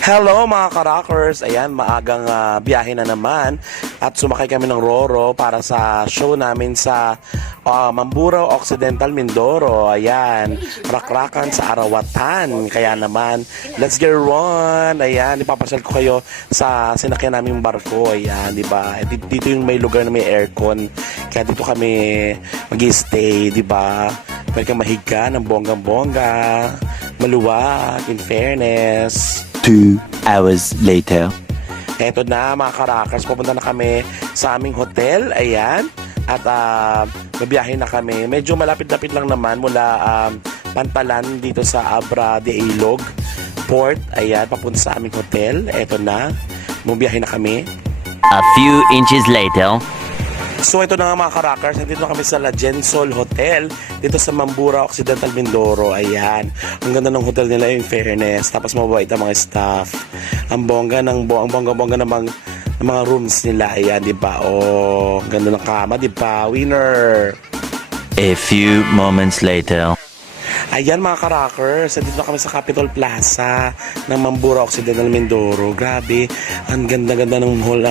Hello mga ka-rockers! Ayan, maagang biyahe na naman at sumakay kami ng Roro para sa show namin sa Mamburao Occidental, Mindoro. Ayan, rakrakan sa Arawatan. Kaya naman, let's get on! Ayan, ipapasyal ko kayo sa sinakyan naming barko. Ayan, di ba? Dito yung may lugar na may aircon. Kaya dito kami mag-stay, di ba? Pwede kang mahiga ng bonggang-bongga. Maluwag, in fairness. 2 hours later. Eto na mga ka-rockers, pupunta na kami sa aming hotel, ayan. At mabiyahe na kami. Medyo malapit-lapit lang naman mula Pantalan dito sa Abra de Ilog Port, ayan, papunta sa aming hotel. Eto na, mabiyahe na kami. A few inches later. So ito na nga mga ka-rockers, nandito na kami sa La Gensol Hotel dito sa Mamburao Occidental, Mindoro. Ayan, ang ganda ng hotel nila, in fairness. Tapos mabait ang mga staff. Ang bongga ng bongga ng mga rooms nila. Ayan, di ba? Oh, ganda ng kama, di ba? Winner! A few moments later. Ayan mga ka-rockers, nandito na kami sa Capitol Plaza ng Mamburao Occidental, Mindoro. Grabe, ang ganda-ganda ng hall,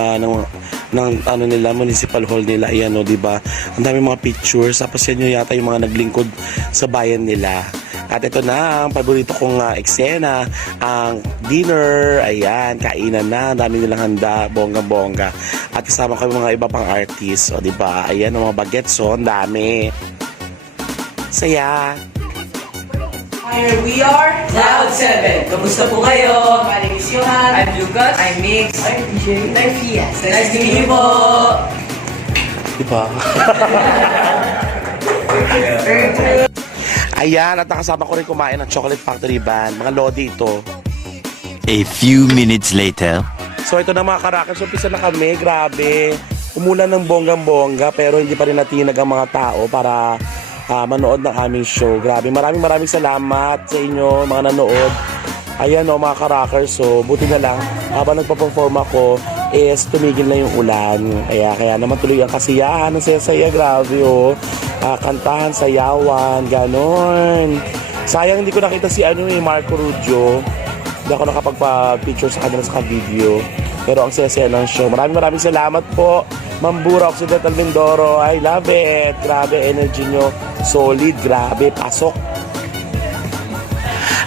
ng ano nila, municipal hall nila. Ayan o, di ba? Ang dami mga pictures. Tapos yan yung yata yung mga naglingkod sa bayan nila. At ito na ang paborito kong eksena, ang dinner. Ayan, kainan na, dami nilang handa, bongga-bongga. At kasama kami mga iba pang artist, o di ba? Ayan, ang mga bagets, o, ang dami. Saya. Here we are, Cloud 7. Kamusta po kayo? My name is Johan. I'm Lucas. I'm Mix. I'm DJ. I'm Fias. Nice to meet you po. Di ba? Ayan, at nakasama ko rin kumain ng Chocolate Factory Band. Mga lodi ito. A few minutes later. So ito na mga ka-rockers, umpisa na kami. Grabe. Umulan ng bonggang-bongga pero hindi pa rin natinag ang mga tao para manood ng aming show. Grabe, maraming salamat sa inyo, mga nanood. Ayan o, mga ka-rockers. So, buti na lang, habang nagpa-perform ako, is tumigil na yung ulan. Kaya naman tuloy ang kasiyahan, ang saya-saya. Grabe o. Kantahan, sayawan, ganon. Sayang hindi ko nakita si Marco Rubio. Hindi ako nakapagpa-picture sa kanila sa video. Pero ang saya-saya ng show. Maraming salamat po. Mamburao Occidental, Mindoro. I love it. Grabe, energy nyo. Solid, grabe, pasok.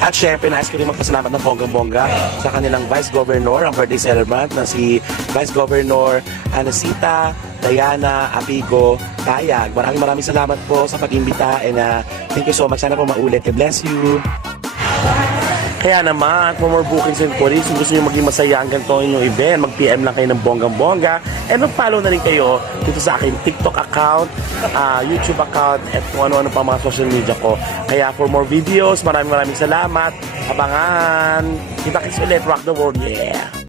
At syempre, nais ko rin magpasalamat ng bonggang-bongga sa kanilang Vice Governor, ang birthday celebrant na si Vice Governor Anacita Diana Apigo Tayag. Maraming salamat po sa pag-imbita and thank you so much. Sana po maulit. God bless you. Kaya naman, for more bookings and queries, kung gusto nyo maging masaya ang ganito inyong event, mag-PM lang kayo ng bonggang-bongga and mag-follow na rin kayo dito sa aking TikTok account, YouTube account, at kung ano-ano pa mga social media ko. Kaya for more videos, maraming salamat. Abangan! Kita-kits ulit, rock the world, yeah!